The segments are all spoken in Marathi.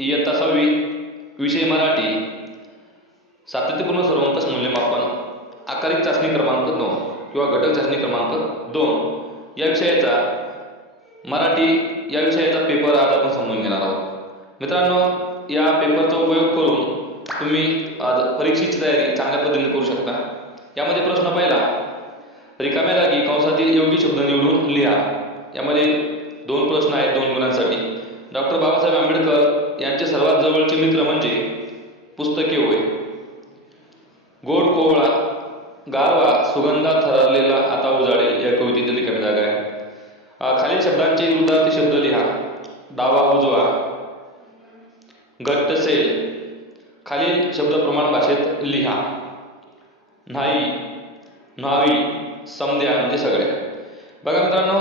इयत्ता सहावी विषय मराठी. सातत्यपूर्ण सर्वंकष मूल्यमापन. आकारिक चाचणी क्रमांक दोन किंवा घटक चाचणी क्रमांक दोन. या विषयाचा मराठी या विषयाचा पेपर आज आपण समजून घेणार आहोत. मित्रांनो या पेपरचा उपयोग करून तुम्ही आज परीक्षेची तयारी चांगल्या पद्धतीने करू शकता. यामध्ये प्रश्न पहिला. रिकाम्या जागी कंसातील योग्य शब्द निवडून लिहा. यामध्ये दोन प्रश्न आहेत दोन गुणांसाठी. यांचे सर्वात जवळचे मित्र म्हणजे पुस्तके होय. गोड कोवळा गारवा सुगंधा थरारलेला आता उजाडेल या कवितेतील रिकामी जागा आहे. खालील शब्दांचे विरुद्धार्थी शब्द लिहा. डावा उजवा. घट्ट सेल. खालील शब्द प्रमाण भाषेत लिहा. नाही न्हावी. समद्या म्हणजे सगळे. बघा मित्रांनो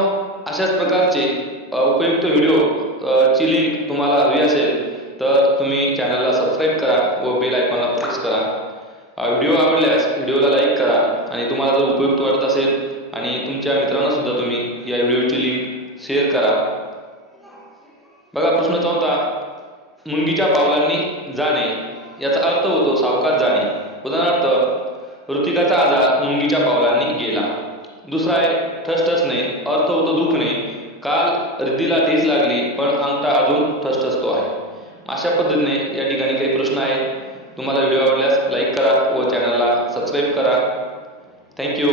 अशाच प्रकारचे उपयुक्त व्हिडिओ ची लिंक तुम्हाला हवी असेल सबस्क्राईब करा व बेल आयकॉनला प्रेस करा. व्हिडिओ आवडल्यास व्हिडिओला लाईक करा आणि तुम्हाला जर उपयुक्त वाटत असेल आणि तुमच्या मित्रांना सुद्धा तुम्ही या व्हिडिओची लिंक शेअर करा. बघा प्रश्न चौथा. मुंगीच्या पावलांनी जाणे याचा अर्थ होतो सावकाश जाणे. उदाहरणार्थ ऋतिकाचा आजार मुंगीच्या पावलांनी गेला. दुसरा आहे ठसठसणे अर्थ होतो दुखणे. काल रिद्धीला ठेच लागली पण अंगठा अजून ठसठसतो आहे. अशा पद्धतीने या ठिकाणी काही प्रश्न आहेत. तुम्हाला व्हिडिओ आवडल्यास लाईक करा व चॅनलला सबस्क्राईब करा. थँक्यू